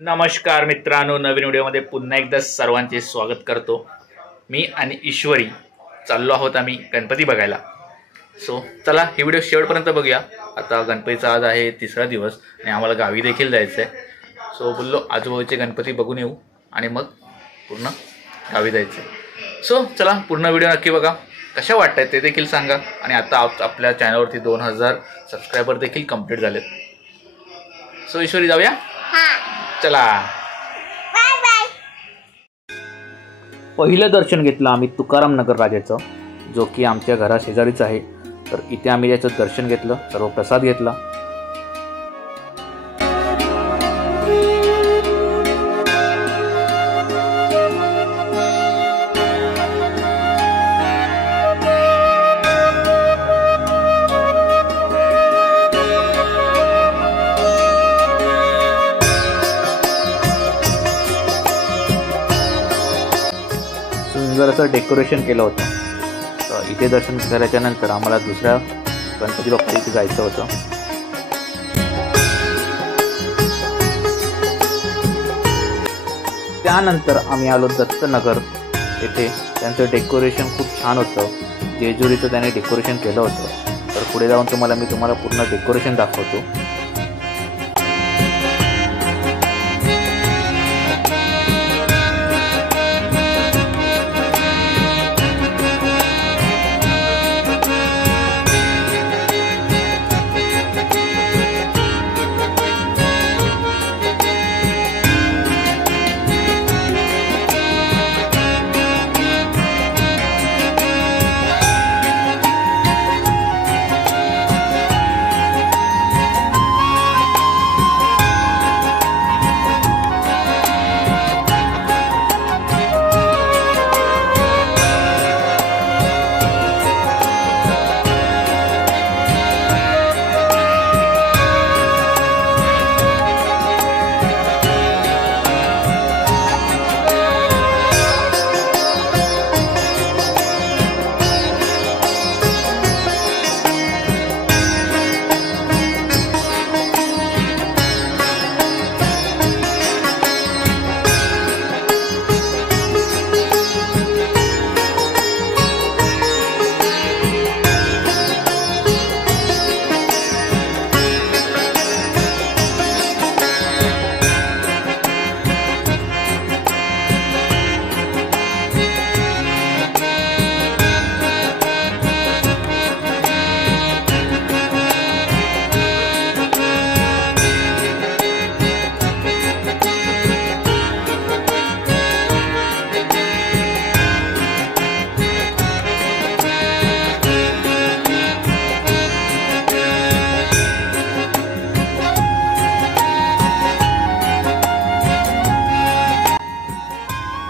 नमस्कार मित्रांनो, नवीन व्हिडिओमध्ये पुन्हा एकदा सर्वांचे स्वागत करतो। मी आणि ईश्वरी चाललो आहोत आम्ही गणपती बघायला। सो चला ही व्हिडिओ शेवटपर्यंत बघूया। आता गणपतीचा आज आहे तिसरा दिवस आणि आम्हाला गावी देखील जायचं आहे। सो बोललो आजूबाजूचे गणपती बघून येऊ आणि मग पूर्ण गावी जायचं आहे। सो चला पूर्ण व्हिडिओ नक्की बघा, कशा वाटतंय ते देखील सांगा। आणि आता आपल्या चॅनलवरती 2000 सबस्क्रायबर देखील कंप्लीट झालेत। सो ईश्वरी जाऊया, चला बाय बाय। पहिलं दर्शन घेतलं आम्ही तुकाराम नगर राजाचं, जो की आमच्या घरा शेजारीच आहे। तर इथे आम्ही त्याचं दर्शन घेतलं, सर्व प्रसाद घेतला। सुंदर असं डेकोरेशन केलं होतं। तर इथे दर्शन झाल्याच्या नंतर आम्हाला दुसऱ्या गणपती बाप्पा इथे जायचं होतं। त्यानंतर आम्ही आलो दत्तनगर येथे। त्यांचं डेकोरेशन खूप छान होतं, जेजुरीचं त्याने डेकोरेशन केलं होतं। तर पुढे जाऊन मी तुम्हाला पूर्ण डेकोरेशन दाखवतो।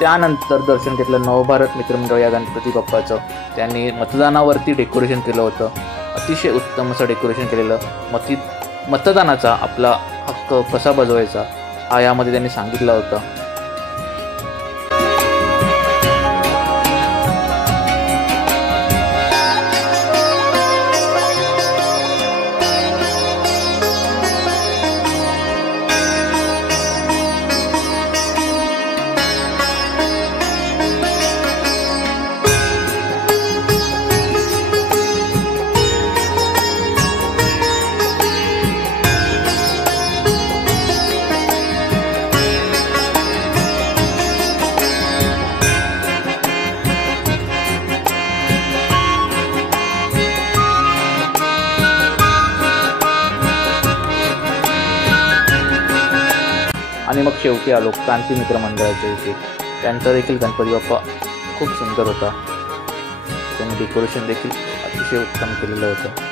त्यानंतर दर्शन घेतलं नवभारत मित्रमंडळ या गणपती बाप्पाचं। त्यांनी मतदानावरती डेकोरेशन केलं होतं, अतिशय उत्तम असं डेकोरेशन केलेलं। मतदानाचा आपला हक्क कसा बजवायचा हा यामध्ये त्यांनी सांगितलं होतं। आणि मग शेवटी आलो क्रांती मित्र मंडळाच्या इथे। त्यांचा देखील गणपती बाप्पा खूप सुंदर होता, त्यांनी डेकोरेशन देखील अतिशय उत्तम केलेलं होतं।